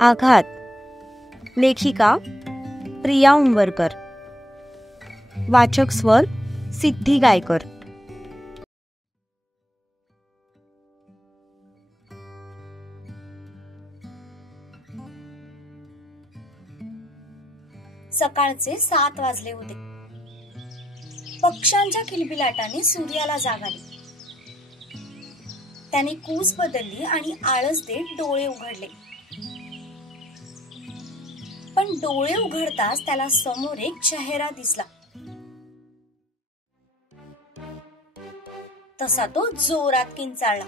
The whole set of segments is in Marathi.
आघात. लेखिका प्रिया उंबरकर. वाचक स्वर सिद्धी गायकर. सकाळचे 7 वाजले होते. पक्ष्यांच्या किलबिलाटाने सूर्याला जाग आली. त्याने कूस बदलली आणि आळस देत डोळे उघडले. पण डोळे उघडताच त्याला समोर एक चेहरा दिसला. तसा तो जोरात किंचाळला.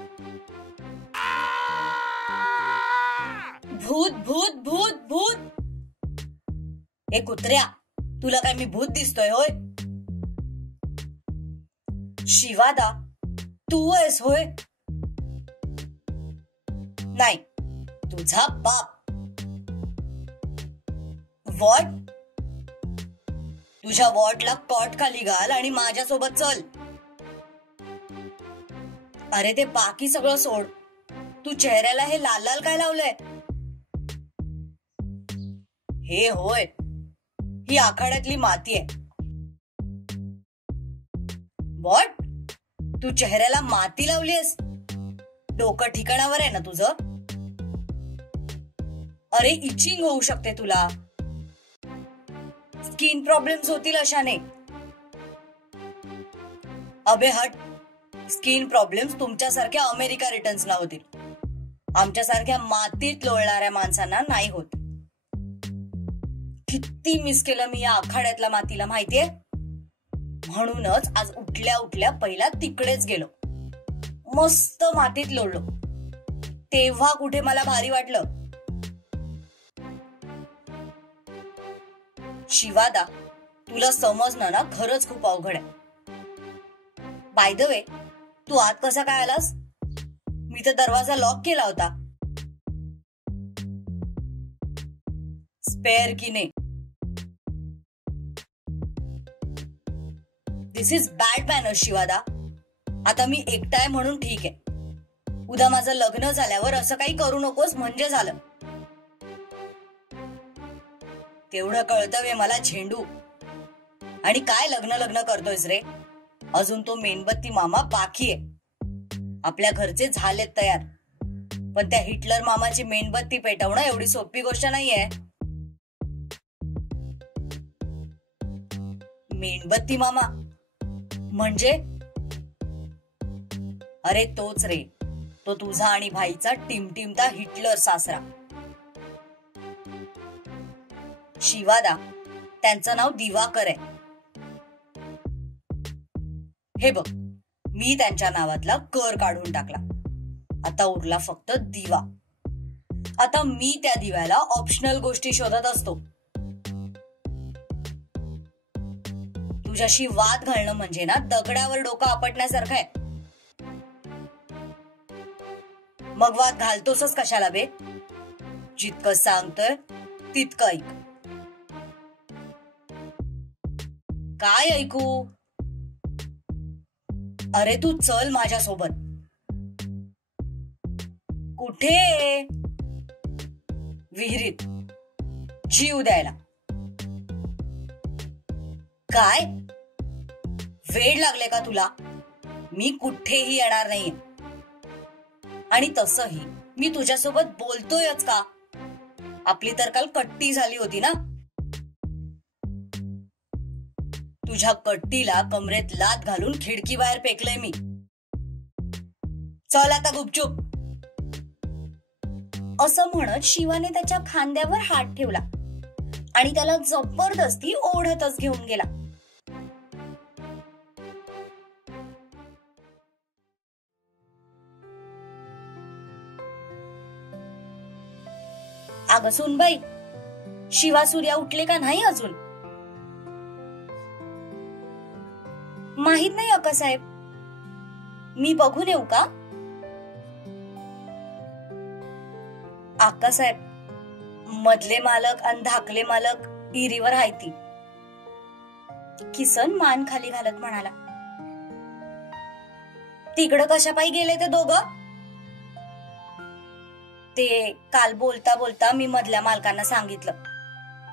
भूत भूत भूत भूत. ए कुत्र्या, तुला काय मी भूत दिसतोय होय? शिवादा, तू आहेस होय? नाही, तुझा बाप. वॉट? तुझ्या वॉटला कॉट खाली घाल आणि माझ्यासोबत चल. अरे ते बाकी सगळं सोड, तू चेहऱ्याला हे लाल लाल काय लावलंय? हे होय, ही आखाड्यातली माती आहे. वॉट? तू चेहऱ्याला माती लावलीस? डोकं ठिकाणावर आहे ना तुझं? अरे इचिंग होऊ शकते तुला, स्किन प्रॉब्लेम्स होतील अशाने. अबे हट, स्किन प्रॉब्लेम्स तुमच्यासारख्या अमेरिका रिटर्न्सला होतील, आमच्यासारख्या मातीत लोळणाऱ्या माणसांना नाही होत. किती मिस केलं मी या आखाड्यातल्या मातीला माहितीये. म्हणूनच आज उठल्या उठल्या पहिला तिकडेच गेलो, मस्त मातीत लोळलो. तेव्हा कुठे मला भारी वाटलं. शिवादा, तुला समजणं ना खरंच खूप अवघड आहे. बाय द वे, तू आत कसा काय आलास? मी तर दरवाजा लॉक केला होता. स्पेअर कीने. दिस इज बॅड मॅनर्स शिवादा. आता मी एकटा आहे म्हणून ठीक आहे. उद्या माझं लग्न झाल्यावर असं काही करू नकोस म्हणजे झालं. तेवढं कळतं वे मला झेंडू. आणि काय लग्न लग्न करतोयस रे? अजून तो मेणबत्ती मामा बाकी आहे. आपल्या घरचे झालेत तयार, पण त्या हिटलर मामाची मेणबत्ती पेटवणं एवढी सोपी गोष्ट नाहीये. मेणबत्ती मामा म्हणजे? अरे तोच रे, तो तुझा आणि भाईचा टिमटिमता हिटलर सासरा. शिवादा, त्यांचं नाव दिवाकर आहे. हे बघ, मी त्यांच्या नावातला कर काढून टाकला. आता उरला फक्त दिवा. आता मी त्या दिव्याला ऑप्शनल गोष्टी शोधत असतो. तुझ्याशी वाद घालणं म्हणजे ना दगडावर डोकं आपटण्यासारखं आहे. मग वाद घालतोसच कशाला बे? जितकं सांगतोय तितकं ऐक. काय ऐकू? अरे तू चल माझ्यासोबत. कुठे? विहिरीत जीव द्यायला. काय वेड लागले का तुला? मी कुठेही येणार नाही. आणि तसंही मी तुझ्यासोबत बोलतोयच का? आपली तर काल कट्टी झाली होती ना. तुझ्या कट्टीला कमरेत लात घालून खिडकी बाहेर फेकलंय मी. चल आता गुपचूप. असं म्हणत शिवाने त्याच्या खांद्यावर हात ठेवला आणि त्याला जबरदस्ती ओढतच घेऊन गेला. अगं सुनबाई, शिवा सूर्या उठले का नाही अजून? माहित नाही अक्का साहेब, मी बघून येऊ का? अक्का साहेब, मधले मालक आणि धाकले मालक इरीवर हायती. किसन मान खाली घालत म्हणाला. तिकडं कशापायी गेले ते दोघं? ते काल बोलता बोलता मी मधल्या मालकांना सांगितलं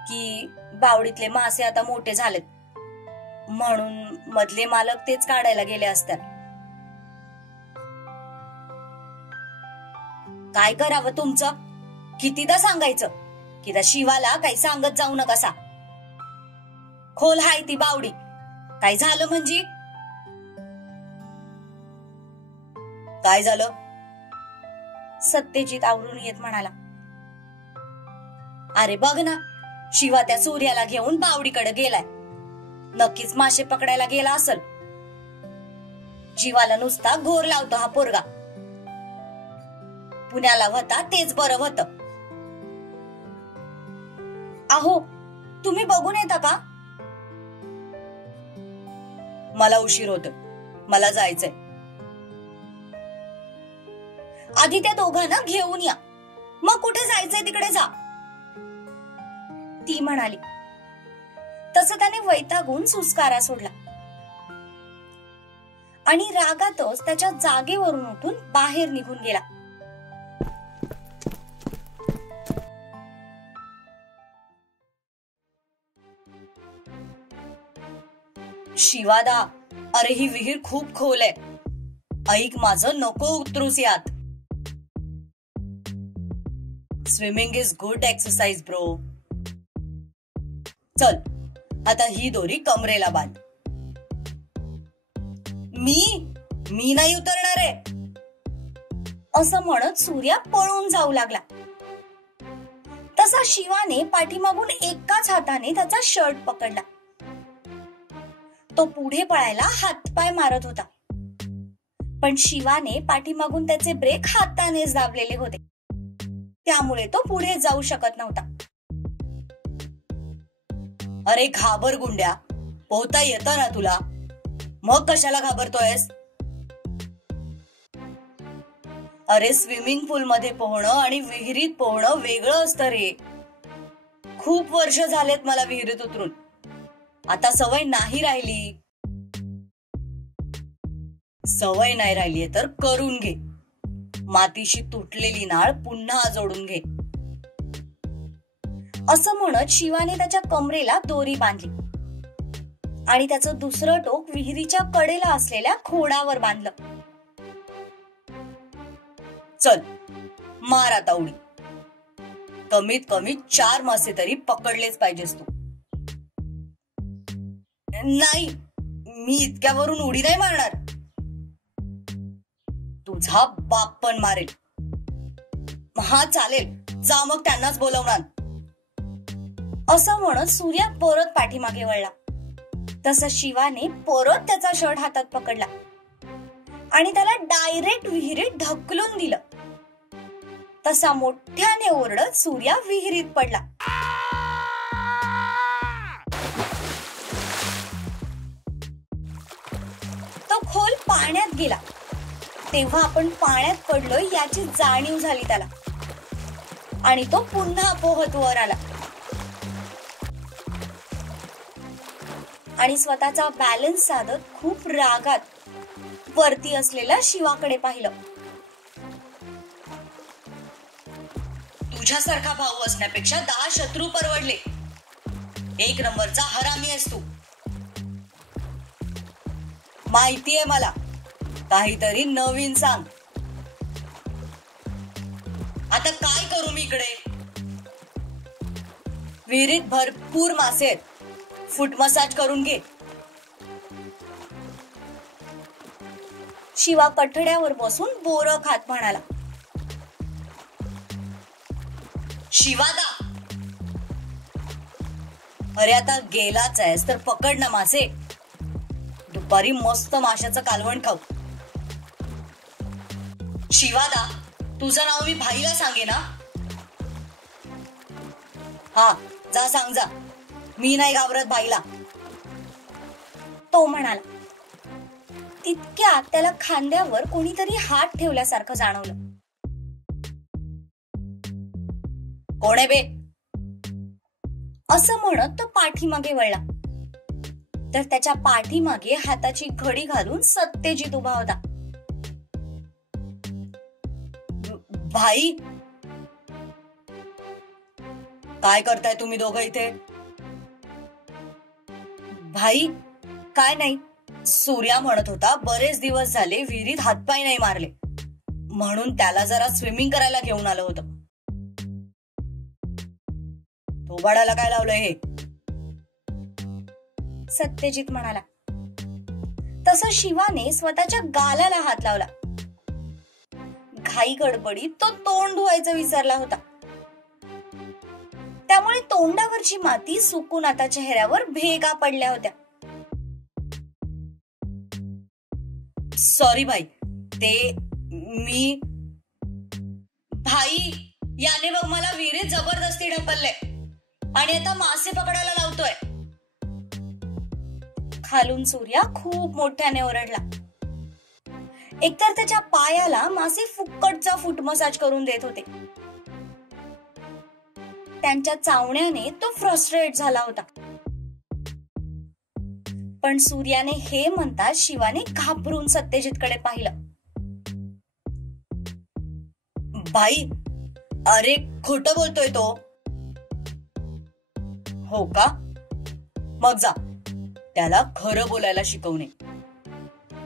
की बावडीतले मासे आता मोठे झालेत, म्हणून मधले मालक तेच काढायला गेले असतात. काय करावं तुमचं? कितीदा सांगायचं की त्या शिवाला काही सांगत जाऊ नकासा. खोल हाय ती बावडी, काय झालं म्हणजे? काय झालं? सत्यजित आवरून येत म्हणाला. अरे बघ ना, शिवा त्या सूर्याला घेऊन बावडीकडे गेलाय. नक्कीच मासे पकडायला गेला असल. जीवाला नुसता घोर लावतो हा पोरगा. पुण्याला होता तेच बरं होतं. अहो, तुम्ही बघून येता का? मला उशीर होतोय, मला जायचंय. आधी त्या दोघांना घेऊन या, मग कुठे जायचंय तिकडे जा, ती म्हणाली. तसं त्याने वैतागून सुस्कारा सोडला आणि रागातच त्याच्या जागेवरून उठून बाहेर निघून गेला. शिवादा, अरे ही विहीर खूप खोल आहे. ऐक माझं, नको उतरूस यात. Swimming is good exercise bro. चल आता ही दोरी कमरेला बांध. मी नाही उतरणार आहे, असं म्हणत सूर्या पळून जाऊ लागला. तसा शिवाने पाठीमागून एकाच हाताने त्याचा शर्ट पकडला. तो पुढे पळायला हातपाय मारत होता, पण शिवाने पाठीमागून त्याचे ब्रेक हातानेच दाबलेले होते, त्यामुळे तो पुढे जाऊ शकत नव्हता. अरे घाबर गुंड्या, पोहता येतं ना तुला, मग कशाला घाबरतोयस? अरे स्विमिंग पूल मध्ये पोहणं आणि विहिरीत पोहणं वेगळं असतं रे. खूप वर्ष झालेत मला विहिरीत उतरून, आता सवय नाही राहिली. सवय नाही राहिलीये तर करून घे. मातीशी तुटलेली नाळ पुन्हा जोडून घे. असं म्हणत शिवाने त्याच्या कमरेला दोरी बांधली आणि त्याचं दुसरं टोक विहिरीच्या कडेला असलेल्या खोडावर बांधलं. चल मार आता उडी. कमीत कमी 4 मासे तरी पकडलेच पाहिजेस तू. नाही, मी इतक्यावरून उडी नाही मारणार. तुझा बाप पण मारेल. हा चालेल, जा मग त्यांनाच बोलवणार. असं म्हणत सूर्या परत पाठीमागे वळला. तसं शिवाने परत त्याचा शर्ट हातात पकडला आणि त्याला डायरेक्ट विहिरीत ढकलून दिलं. तसा मोठ्याने ओरडत सूर्या विहिरीत पडला. तो खोल पाण्यात गेला. तेव्हा आपण पाण्यात पडलोय याची जाणीव झाली त्याला आणि तो पुन्हा पोहत वर आला आणि स्वतःचा बॅलन्स साधत खूप रागात वरती असलेल्या शिवाकडे पाहिलं. तुझ्यासारखा भाऊ असण्यापेक्षा 10 शत्रू परवडले. 1 नंबरचा हरामी आहेस तू. माहितीये मला, काहीतरी नवीन सांग. आता काय करू मी इकडे? विहिरीत भरपूर मासे आहेत, फूट मसाज करून घे. शिवा कठड्यावर बसून बोरं खात म्हणाला. शिवादा, अरे आता गेलाच आहेस तर पकड ना मासे. दुपारी मस्त माशाचं कालवण खाऊ. शिवादा, तुझं नाव मी भाईला सांगे ना. हा जा, सांग जा. मी नाही घाबरत भाईला, तो म्हणाला. तितक्यात त्याला खांद्यावर कोणीतरी हात ठेवल्यासारखं जाणवलं. कोण आहे बे? असं म्हणत तो पाठीमागे वळला तर त्याच्या पाठीमागे हाताची घडी घालून सत्यजित उभा होता. भाई, काय करताय तुम्ही दोघं इथे? भाई काय नाही. सूर्या म्हणत होता बरेच दिवस झाले विहिरीत हातपाय नाही मारले, म्हणून त्याला जरा स्विमिंग करायला घेऊन आलं होतं. थोबाडाला काय लावलंय हे? सत्यजित म्हणाला. तसं शिवाने स्वतःच्या गालाला हात लावला. घाई गडबडीत तो तोंड धुवायचं विसरला होता, त्यामुळे तोंडावरची माती सुकून आता चेहऱ्यावर भेगा पडल्या होत्या. सॉरी भाई, ते मी. भाई, याने बघ मला विहिरीत जबरदस्ती ढकललंय आणि आता मासे पकडायला लावतोय. खालून सूर्या खूप मोठ्याने ओरडला. एकतर त्याच्या पायाला मासे फुक्कटचा फूट मसाज करून देत होते. त्यांच्या चावण्याने तो फ्रस्ट्रेट झाला होता. पण सूर्याने हे म्हणताच शिवाने घाबरून सत्यजितकडे पाहिलं. भाई, अरे खोटं बोलतोय तो. हो का? मग जा, त्याला खरं बोलायला शिकवणे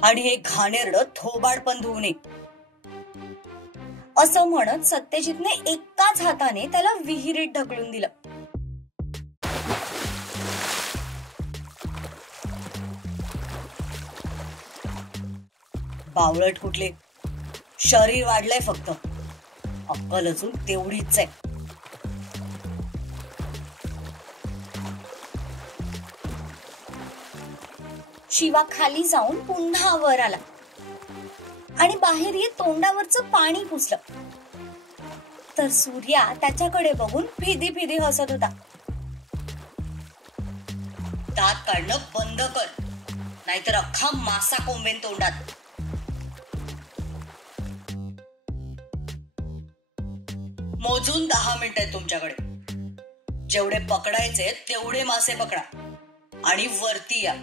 आणि हे घाणेरडं थोबाड पण धुवणे. असं म्हणत सत्यजितने एकाच हाताने त्याला विहिरीत ढकलून दिलं. बावळट कुठले, शरीर वाढलंय फक्त, अक्कल अजून तेवढीच आहे. शिवा खाली जाऊन पुन्हा वर आला आणि बाहेर येत तोंडावरचं पाणी पुसलं. तर सूर्या त्याच्याकडे बघून फिदी फिदी हसत होता. दात काढणं बंद कर, नाहीतर अख्खा मासा कोंबेन तोंडात. मोजून 10 मिनिटं आहेत तुमच्याकडे. जेवढे पकडायचे तेवढे मासे पकडा आणि वरती या.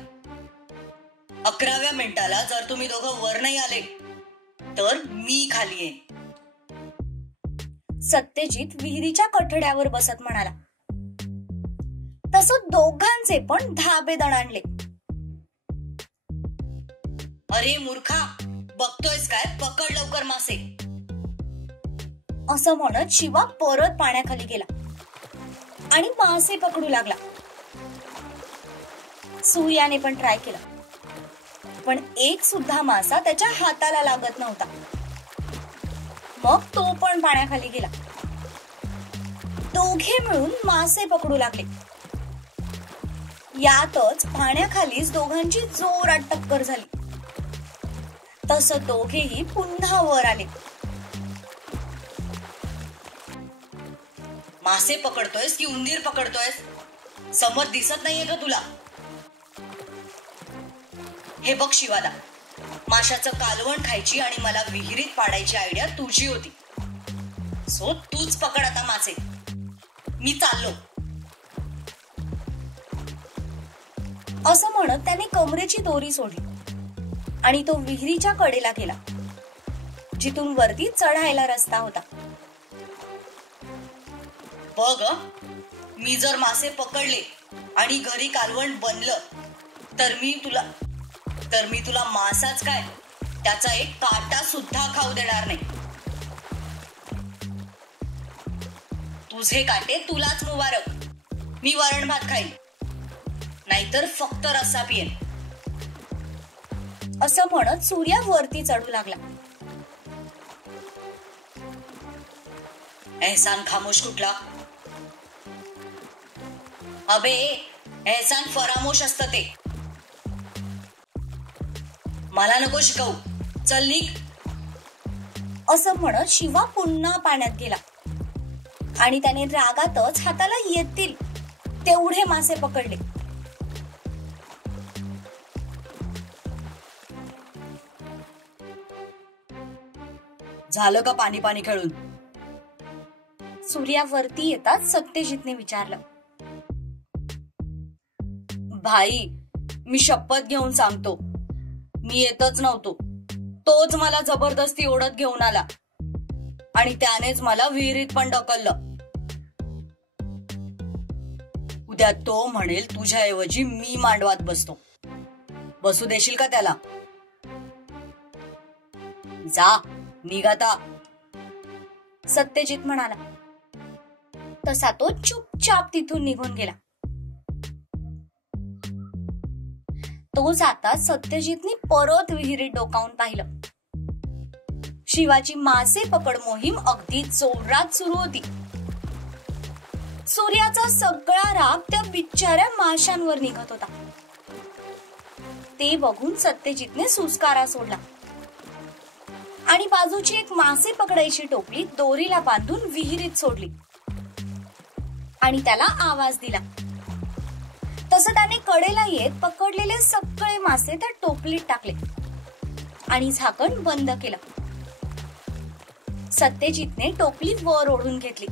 11व्या मिनिटाला जर तुम्ही दोघं वर नाही आले तर मी खाली येईन. सत्यजित विहिरीच्या कठड्यावर बसत म्हणाला. तसं दोघांचे पण धाबे दणाणले. अरे मूर्खा, बघतोयस काय? पकड लवकर मासे. असं म्हणत शिवा परत पाण्याखाली गेला आणि मासे पकडू लागला. सूर्याने पण ट्राय केला, पण एक सुद्धा मासा त्याच्या हाताला लागत नव्हता. मग तो पण पाण्याखाली गेला. दोघे मिळून मासे पकडू लागले. यातच पाण्याखालीच दोघांची जोरात टक्कर झाली. तसं दोघेही पुन्हा वर आले. मासे पकडतोयस की उंदीर पकडतोयस? समोर दिसत नाहीये का तुला? हे बघ शिवादा, माशाचं कालवण खायची आणि मला विहिरीत पाडायची आयडिया तुझी होती. सो तूच पकड आता मासे. मी चाललो. असं म्हणत त्याने कमरेची दोरी सोडली आणि तो विहिरीच्या कडेला गेला, जिथून वरती चढायला रस्ता होता. बघ, मी जर मासे पकडले आणि घरी कालवण बनलं तर मी तुला मासाच काय, त्याचा एक काटा सुद्धा खाऊ देणार नाही. तुझे काटे तुलाच मुबारक. मी वरण भात खाईन, नाहीतर फक्त रस्सा पियेन. असं म्हणत सूर्या वरती चढू लागला. एहसान खामोश कुठला? अबे, एहसान फरामोश असत ते. मला नको शिकवू, चल निघ. असं म्हणत शिवा पुन्हा पाण्यात गेला आणि त्याने रागातच हाताला येतील तेवढे मासे पकडले. झालं का पाणी पाणी खेळून? सूर्या वरती येताच सत्यजितने विचारलं. भाई, मी शपथ घेऊन सांगतो, मी येतच नव्हतो. तोच मला जबरदस्ती ओढत घेऊन आला आणि त्यानेच मला विहिरीत पण ढकललं. उद्या तो म्हणेल तुझ्याऐवजी मी मांडवात बसतो. बसू देशील का त्याला? जा, निघ आता. सत्यजित म्हणाला. तसा तो चुपचाप तिथून निघून गेला. तो जाता सत्यजितने परत विहिरीत डोकावून पाहिलं. शिवाची मासे पकड मोहीम अगदी जोरात सुरू होती. सूर्याचा सगळा राग त्या बिचाऱ्या माशांवर निघत होता. ते बघून सत्यजितने सुस्कारा सोडला आणि बाजूची एक मासे पकडायची टोपली दोरीला बांधून विहिरीत सोडली आणि त्याला आवाज दिला. तसं त्याने कडेला येत पकडलेले सगळे मासे त्या टोपलीत टाकले आणि झाकण बंद केलं. सत्यजितने टोपली वर ओढून घेतली.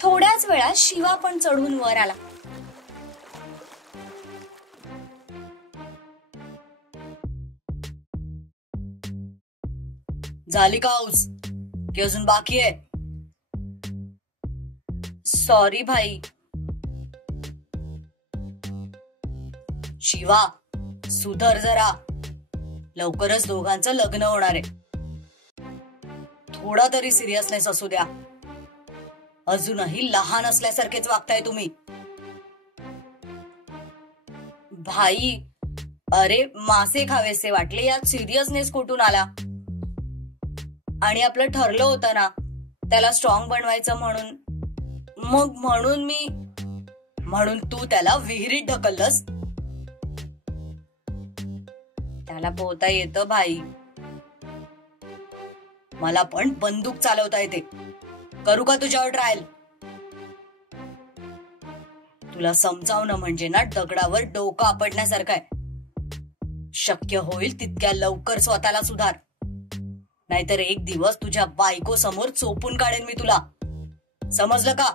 थोड्याच वेळात शिवा पण चढून वर आला. झाली का हौस की अजून बाकी आहे? सॉरी भाई. शिवा, सुधर जरा. लवकरच दोघांचं लग्न होणार आहे. थोडा तरी सिरियसनेस असू द्या. अजूनही लहान असल्यासारखेच वागताय तुम्ही. भाई, अरे मासे खावेसे वाटले, यात सिरियसनेस कुठून आला? आणि आपलं ठरलं होतं ना त्याला स्ट्रॉंग बनवायचं म्हणून. मग म्हणून तू त्याला विहिरीत ढकललंस? त्याला पोहता येतं भाई. मला पण बंदूक चालवता येते. करू का तुझ्यावर ट्रायल? तुला समजावणं म्हणजे ना दगडावर डोकं आपटण्यासारखं आहे. शक्य होईल तितक्या लवकर स्वतःला सुधार, नाहीतर एक दिवस तुझ्या बायको समोर चोपून काढेन मी तुला. समजलं का?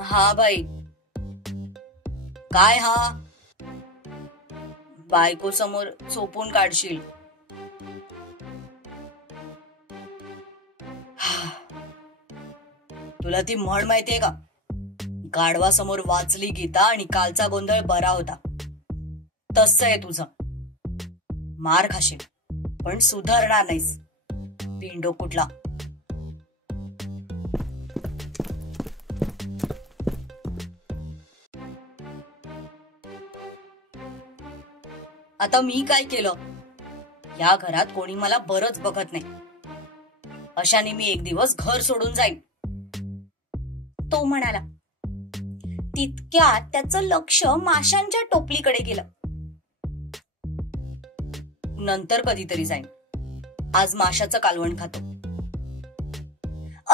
हा भाई. काय हा? बायको समोर चोपून काढशील? तुला ती म्हण माहितीये का? गाढवा समोर वाचली गीता आणि कालचा गोंधळ बरा होता. तसं आहे तुझं. मार खाशील पण सुधारणार नाहीस. पिंडो कुठला. आता मी काय केलं? या घरात कोणी मला बरंच बघत नाही. अशाने मी एक दिवस घर सोडून जाईन. तो म्हणाला. तितक्यात त्याचं लक्ष माशांच्या टोपलीकडे गेलं. नंतर कधीतरी जाईन. आज माशाचं कालवण खातो.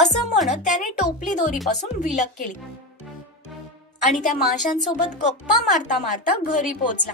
असं म्हणत त्याने टोपली दोरीपासून विलग केली आणि त्या माशांसोबत गप्पा मारता मारता घरी पोहोचला.